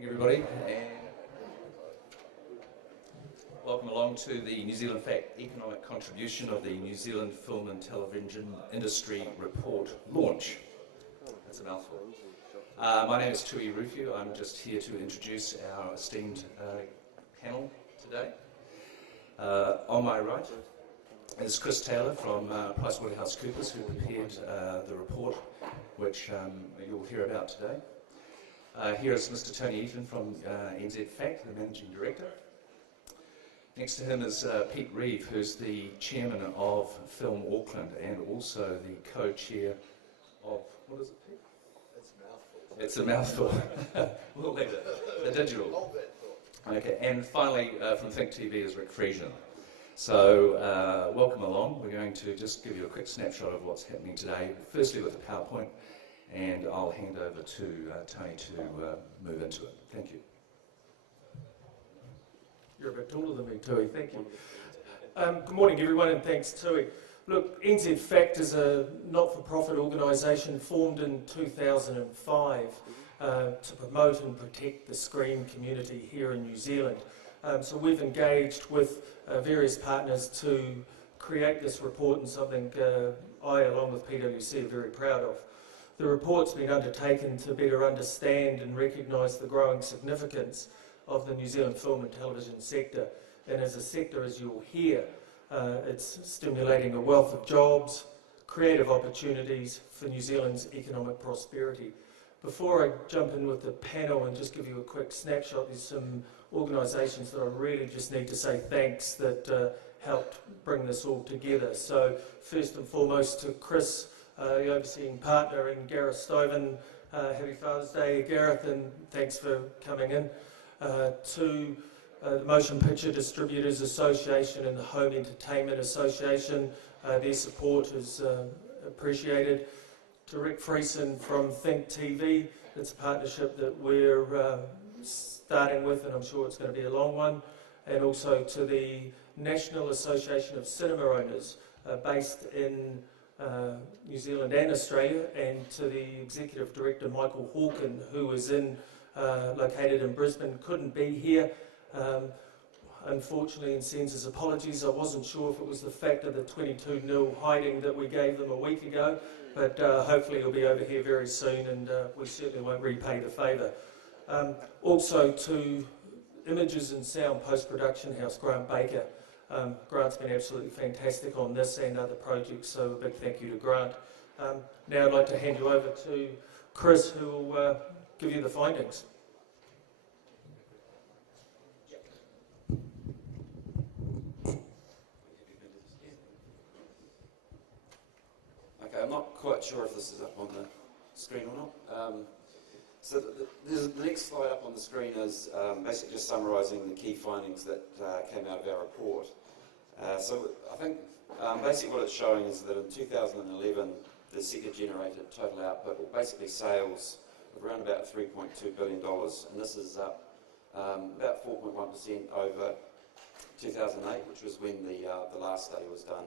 Everybody, and welcome along to the New Zealand Fact Economic Contribution of the New Zealand Film and Television Industry Report launch. That's a mouthful. My name is Tui Rufu. I'm just here to introduce our esteemed panel today. On my right is Chris Taylor from PricewaterhouseCoopers, who prepared the report, which you'll hear about today. Here is Mr. Tony Eaton from NZ Fact, the Managing Director. Next to him is Pete Reeve, who's the Chairman of Film Auckland and also the co-chair of, what is it, Pete? It's a mouthful. We'll leave it. The digital. Okay, and finally from Think TV is Rick Friesian. So welcome along. We're going to just give you a quick snapshot of what's happening today, firstly with the PowerPoint, and I'll hand over to Tony to move into it. Thank you. You're a bit taller than me, Tui. Thank you. Good morning, everyone, and thanks, Tui. Look, NZ Fact is a not-for-profit organisation formed in 2005 to promote and protect the screen community here in New Zealand. So we've engaged with various partners to create this report, and something I, along with PwC, are very proud of. The report's been undertaken to better understand and recognise the growing significance of the New Zealand film and television sector. And as a sector, as you'll hear, it's stimulating a wealth of jobs, creative opportunities for New Zealand's economic prosperity. Before I jump in with the panel and just give you a quick snapshot, there's some organisations that I really just need to say thanks that helped bring this all together. So first and foremost to Chris, the overseeing partner, and Gareth Stoven. Happy Father's Day, Gareth, and thanks for coming in. To the Motion Picture Distributors Association and the Home Entertainment Association, their support is appreciated. To Rick Friesian from Think TV, it's a partnership that we're starting with, and I'm sure it's going to be a long one. And also to the National Association of Cinema Owners, based in New Zealand and Australia, and to the Executive Director Michael Hawken, who is located in Brisbane, couldn't be here. Unfortunately, and sends his apologies. I wasn't sure if it was the fact of the 22-0 hiding that we gave them a week ago, but hopefully he'll be over here very soon, and we certainly won't repay the favour. Also to Images and Sound Post-Production House, Grant Baker. Grant's been absolutely fantastic on this and other projects, so a big thank you to Grant. Now I'd like to hand you over to Chris, who will give you the findings. Okay, I'm not quite sure if this is up on the screen or not. So the next slide up on the screen is basically just summarising the key findings that came out of our report. So I think basically what it's showing is that in 2011 the sector generated total output, or basically sales, of around about $3.2 billion, and this is up about 4.1% over 2008, which was when the last study was done.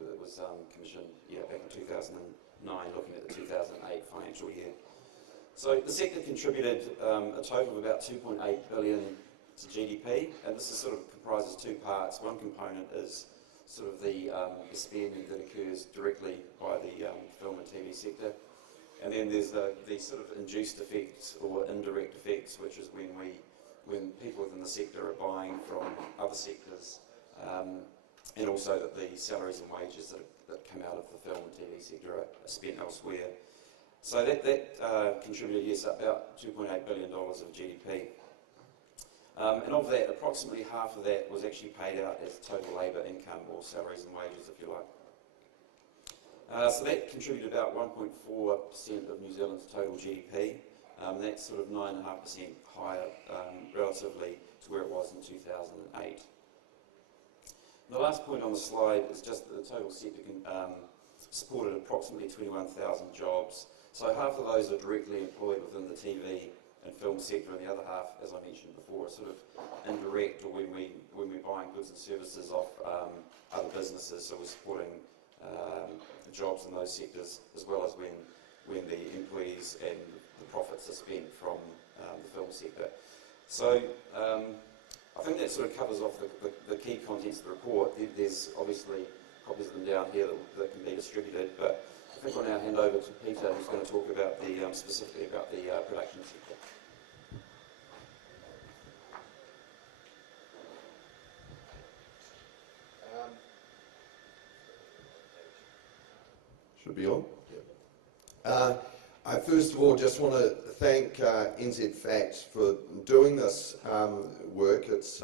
It was commissioned back in 2009, looking at the 2008 financial year. So the sector contributed a total of about $2.8 billion to GDP, and this is sort of comprises two parts. One component is sort of the spending that occurs directly by the film and TV sector, and then there's the sort of induced effects or indirect effects, which is when people within the sector are buying from other sectors, and also that the salaries and wages that come out of the film and TV sector are spent elsewhere. So that contributed, yes, about $2.8 billion of GDP. And of that, approximately half of that was actually paid out as total labour income, or salaries and wages, if you like. So that contributed about 1.4% of New Zealand's total GDP. That's sort of 9.5% higher relatively to where it was in 2008. The last point on the slide is just that the total sector supported approximately 21,000 jobs. So half of those are directly employed within the TV and film sector, and the other half, as I mentioned before, are sort of indirect, or when we're buying goods and services off other businesses. So we're supporting jobs in those sectors, as well as when the employees and the profits are spent from the film sector. So I think that sort of covers off the key contents of the report. There's obviously copies of them down here that can be distributed, but I think I'll now hand over to Peter, who's going to talk about specifically about the production sector. Should be on? Yep. I first of all just want to thank NZ Facts for doing this work. It's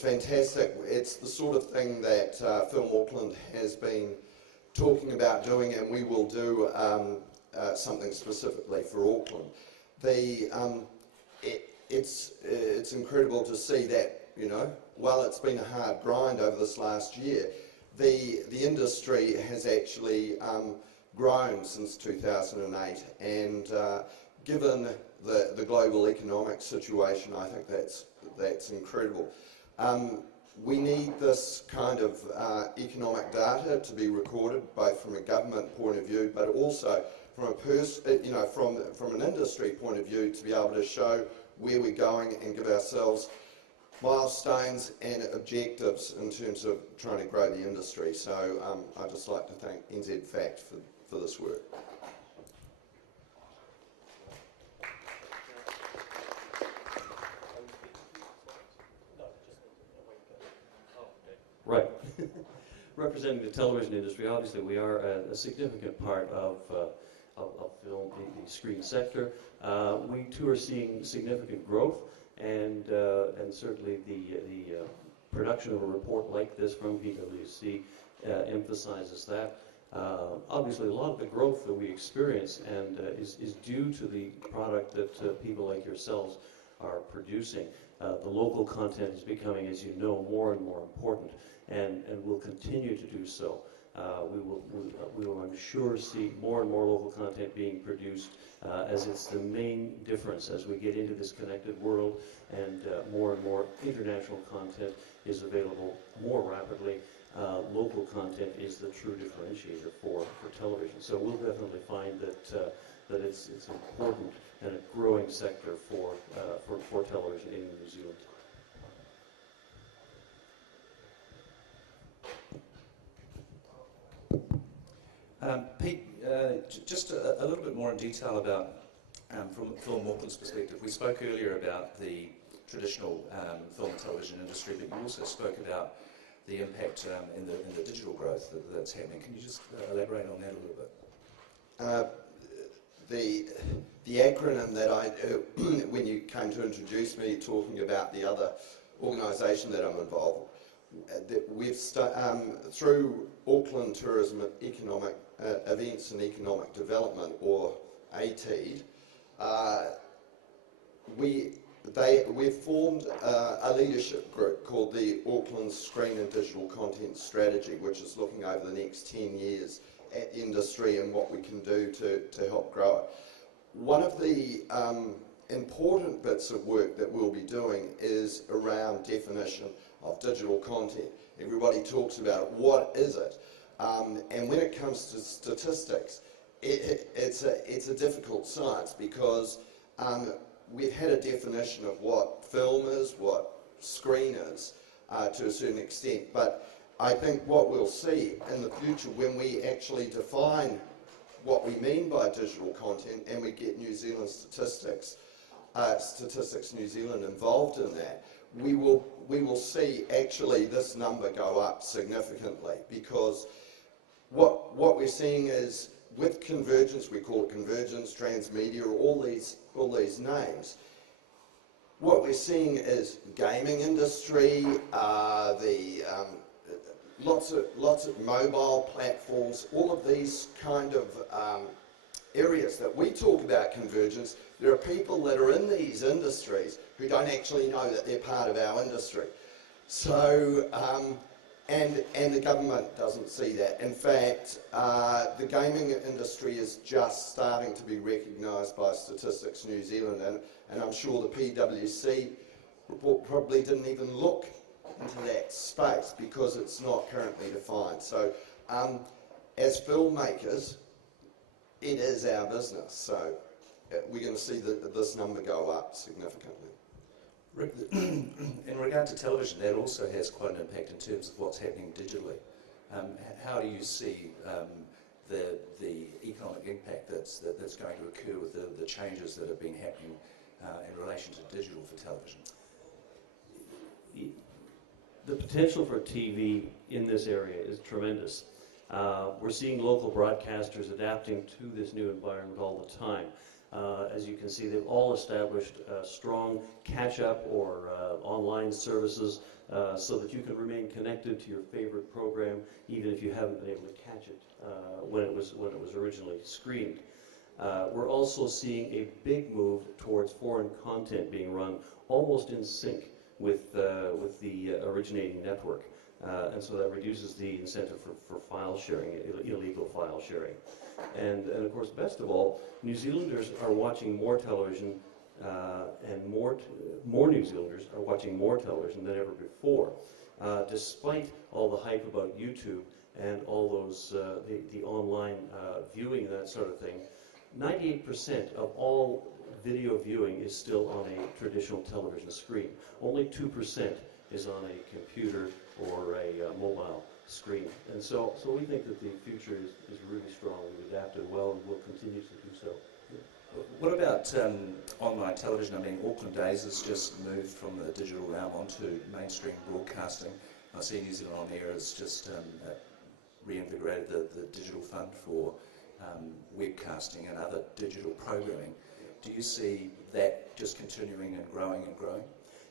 fantastic. It's the sort of thing that Film Auckland has been talking about doing, and we will do something specifically for Auckland. It's incredible to see that, you know, while it's been a hard grind over this last year, the industry has actually grown since 2008, and given the global economic situation, I think that's incredible. We need this kind of economic data to be recorded, both from a government point of view, but also from from an industry point of view, to be able to show where we're going and give ourselves milestones and objectives in terms of trying to grow the industry. So I'd just like to thank NZ Fact for this work. Right. Representing the television industry, obviously we are a significant part of film, the screen sector. We too are seeing significant growth, and certainly the production of a report like this from PwC emphasizes that. Obviously, a lot of the growth that we experience is due to the product that people like yourselves are producing. The local content is becoming, as you know, more and more important, and will continue to do so. We will, I'm sure, see more and more local content being produced, as it's the main difference as we get into this connected world, and more international content is available more rapidly. Local content is the true differentiator for television. So we'll definitely find that it's important and a growing sector for television in New Zealand. Pete, just a little bit more in detail about, from Film Auckland's perspective, we spoke earlier about the traditional film and television industry, but you also spoke about the impact in the digital growth that's happening. Can you just elaborate on that a little bit? The acronym that when you came to introduce me, talking about the other organisation that I'm involved with, through Auckland Tourism Economic Events and Economic Development, or ATED, we've formed a leadership group called the Auckland Screen and Digital Content Strategy, which is looking over the next 10 years at the industry and what we can do to help grow it. One of the important bits of work that we'll be doing is around definition of digital content. Everybody talks about what is it, and when it comes to statistics, it's a difficult science, because we've had a definition of what film is, what screen is, to a certain extent, but I think what we'll see in the future, when we actually define what we mean by digital content, and we get New Zealand Statistics New Zealand involved in that, we will see actually this number go up significantly, because what we're seeing is, with convergence, we call it convergence, transmedia, all these names. What we're seeing is gaming industry, lots of mobile platforms, all of these kind of areas that we talk about convergence. There are people that are in these industries who don't actually know that they're part of our industry. So, and the government doesn't see that. In fact, the gaming industry is just starting to be recognised by Statistics New Zealand, and I'm sure the PwC report probably didn't even look into that space, because it's not currently defined. So, as filmmakers, it is our business. So, we're going to see this number go up significantly. In regard to television, that also has quite an impact in terms of what's happening digitally. How do you see the economic impact that's going to occur with the changes that have been happening in relation to digital for television? The potential for TV in this area is tremendous. We're seeing local broadcasters adapting to this new environment all the time. As you can see, they've all established strong catch-up or online services so that you can remain connected to your favorite program even if you haven't been able to catch it when it was originally screened. We're also seeing a big move towards foreign content being run almost in sync with the originating network. And so that reduces the incentive for file sharing, illegal file sharing. And of course, best of all, New Zealanders are watching more television, and more New Zealanders are watching more television than ever before, despite all the hype about YouTube and all those the online viewing and that sort of thing. 98% of all video viewing is still on a traditional television screen. Only 2% is on a computer or a mobile screen. And so we think that the future is really strong. We've adapted well and will continue to do so. What about online television? I mean, Auckland Days has just moved from the digital realm onto mainstream broadcasting. I see New Zealand On Air has just reinvigorated the digital fund for webcasting and other digital programming. Do you see that just continuing and growing and growing?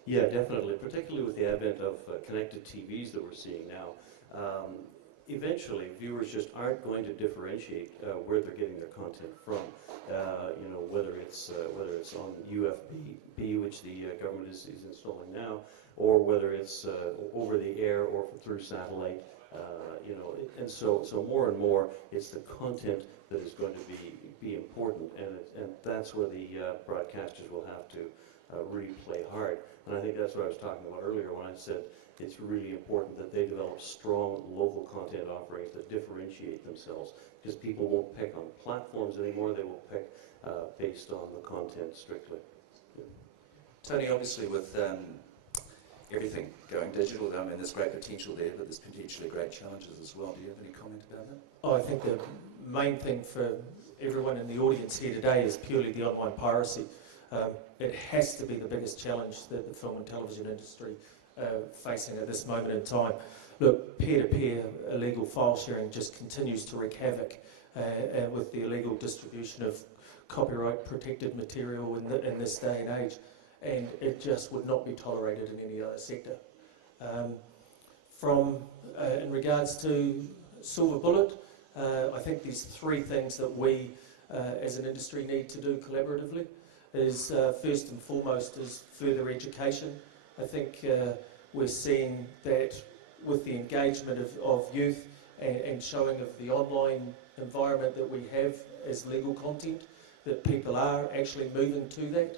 Yeah, definitely, particularly with the advent of connected TVs that we're seeing now. Eventually, viewers just aren't going to differentiate where they're getting their content from. Whether it's on UFB, which the government is installing now, or whether it's over the air or through satellite. And so more and more, it's the content that is going to be important, and that's where the broadcasters will have to really play hard. And I think that's what I was talking about earlier when I said it's really important that they develop strong local content offerings that differentiate themselves, because people won't pick on platforms anymore, they will pick based on the content strictly. Yeah. Tony, obviously with everything going digital, I mean there's great potential there, but there's potentially great challenges as well. Do you have any comment about that? Oh, I think the main thing for everyone in the audience here today is purely the online piracy. It has to be the biggest challenge that the film and television industry facing at this moment in time. Look, peer-to-peer illegal file sharing just continues to wreak havoc with the illegal distribution of copyright-protected material in this day and age, and it just would not be tolerated in any other sector. In regards to Silver Bullet, I think there's three things that we as an industry need to do collaboratively. Is first and foremost is further education. I think we're seeing that with the engagement of youth and showing of the online environment that we have as legal content, that people are actually moving to that.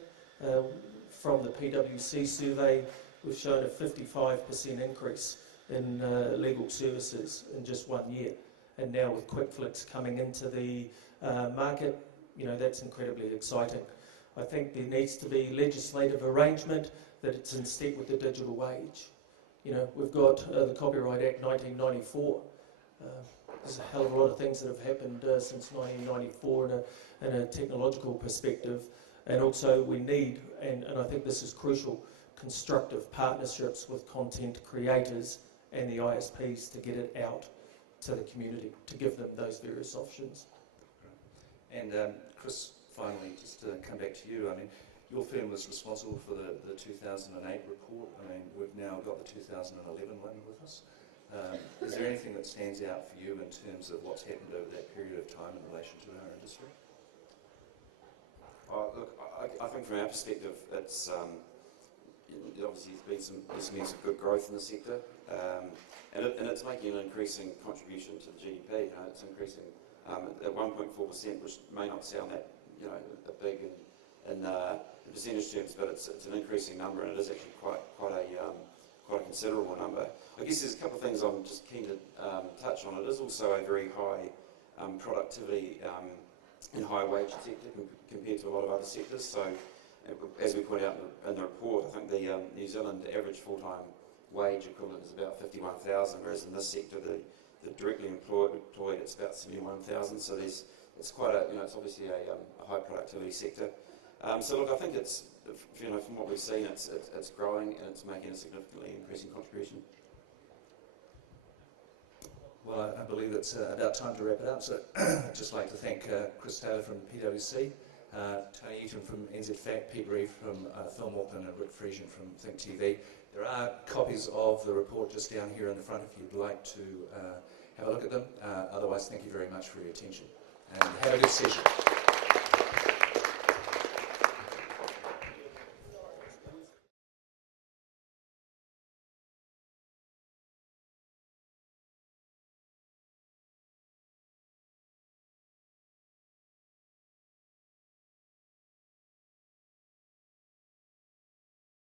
From the PwC survey, we've shown a 55% increase in legal services in just 1 year. And now with quick flicks coming into the market, that's incredibly exciting. I think there needs to be legislative arrangement that it's in step with the digital age. We've got the Copyright Act 1994. There's a hell of a lot of things that have happened since 1994 in a technological perspective. And also we need, and I think this is crucial, constructive partnerships with content creators and the ISPs to get it out to the community, to give them those various options. And Chris, finally, just to come back to you, I mean, your firm was responsible for the 2008 report. I mean, we've now got the 2011 one with us. Is there anything that stands out for you in terms of what's happened over that period of time in relation to our industry? Look, I think from our perspective, it's obviously there's been some good growth in the sector, and it's making an increasing contribution to the GDP. It's increasing at 1.4%, which may not sound that big in percentage terms, but it's an increasing number, and it is actually quite a considerable number. I guess there's a couple of things I'm just keen to touch on. It is also a very high productivity in high wage sector compared to a lot of other sectors. So, as we point out in the report, I think the New Zealand average full-time wage equivalent is about 51,000, whereas in this sector, the directly employed, it's about 71,000. So it's quite a, it's obviously a high productivity sector. So look, I think it's, from what we've seen, it's growing and it's making a significantly increasing contribution. Well, I believe it's about time to wrap it up. So I'd just like to thank Chris Taylor from PwC, Tony Eaton from NZFACT, Pete Reeve from Film Auckland, and Rick Friesian from Think TV. There are copies of the report just down here in the front if you'd like to have a look at them. Otherwise, thank you very much for your attention and have a good session.